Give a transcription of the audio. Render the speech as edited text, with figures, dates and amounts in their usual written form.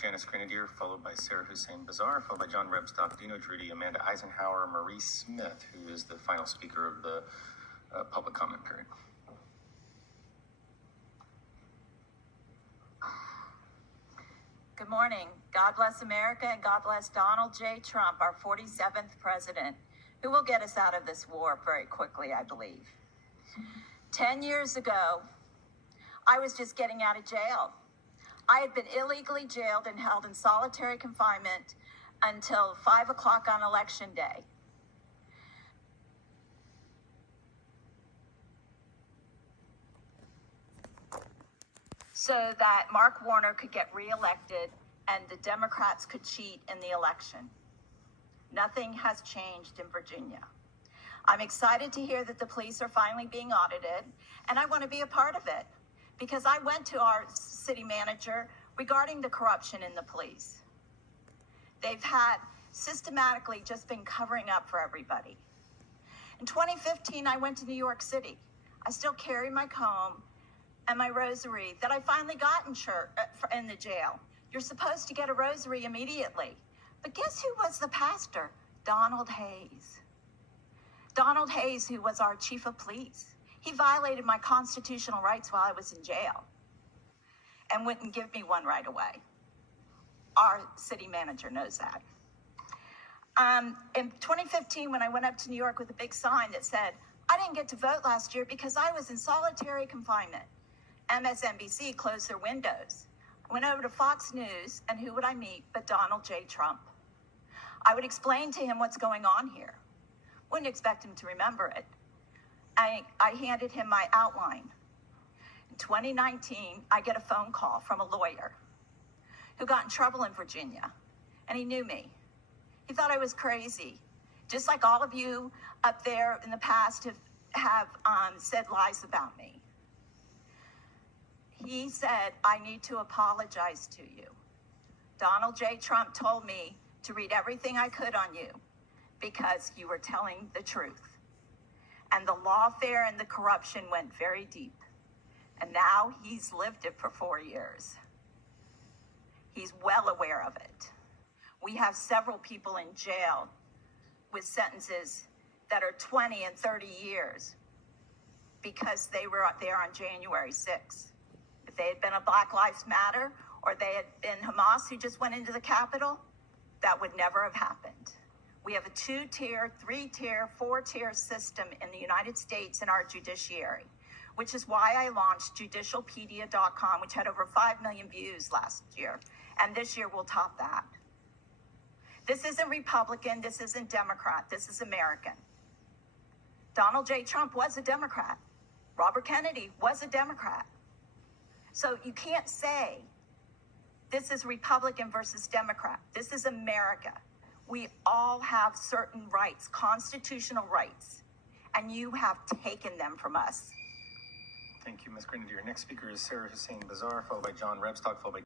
Janice Grenadier, followed by Sarah Hussein Bazar, followed by John Rebstock, Dino Drudy, Amanda Eisenhower, Marie Smith, who is the final speaker of the public comment period. Good morning. God bless America and God bless Donald J. Trump, our 47th president, who will get us out of this war very quickly, I believe. 10 years ago, I was just getting out of jail. I had been illegally jailed and held in solitary confinement until 5 o'clock on election day. So that Mark Warner could get reelected and the Democrats could cheat in the election. Nothing has changed in Virginia. I'm excited to hear that the police are finally being audited, and I want to be a part of it because I went to our city manager regarding the corruption in the police. They've had systematically just been covering up for everybody. In 2015, I went to New York City. I still carry my comb and my rosary that I finally got in the jail. You're supposed to get a rosary immediately. But guess who was the pastor? Donald Hayes. Donald Hayes, who was our chief of police. He violated my constitutional rights while I was in jail and wouldn't give me one right away. Our city manager knows that. In 2015, when I went up to New York with a big sign that said, I didn't get to vote last year because I was in solitary confinement. MSNBC closed their windows. I went over to Fox News, and who would I meet but Donald J. Trump? I would explain to him what's going on here. Wouldn't expect him to remember it. I handed him my outline. In 2019, I get a phone call from a lawyer who got in trouble in Virginia, and he knew me. He thought I was crazy, just like all of you up there in the past have said lies about me. He said, I need to apologize to you. Donald J. Trump told me to read everything I could on you because you were telling the truth. And the lawfare and the corruption went very deep. And now he's lived it for 4 years. He's well aware of it. We have several people in jail with sentences that are 20 and 30 years because they were there on January 6th. If they had been a Black Lives Matter or they had been Hamas who just went into the Capitol, that would never have happened. We have a 2-tier, 3-tier, 4-tier system in the United States in our judiciary, which is why I launched judicialpedia.com, which had over 5 million views last year. And this year we'll top that. This isn't Republican. This isn't Democrat. This is American. Donald J. Trump was a Democrat. Robert Kennedy was a Democrat. So you can't say this is Republican versus Democrat. This is America. We all have certain rights, constitutional rights, and you have taken them from us. Thank you, Ms. Grenadier. Next speaker is Sarah Hussein Bazar, followed by John Rebstock, followed by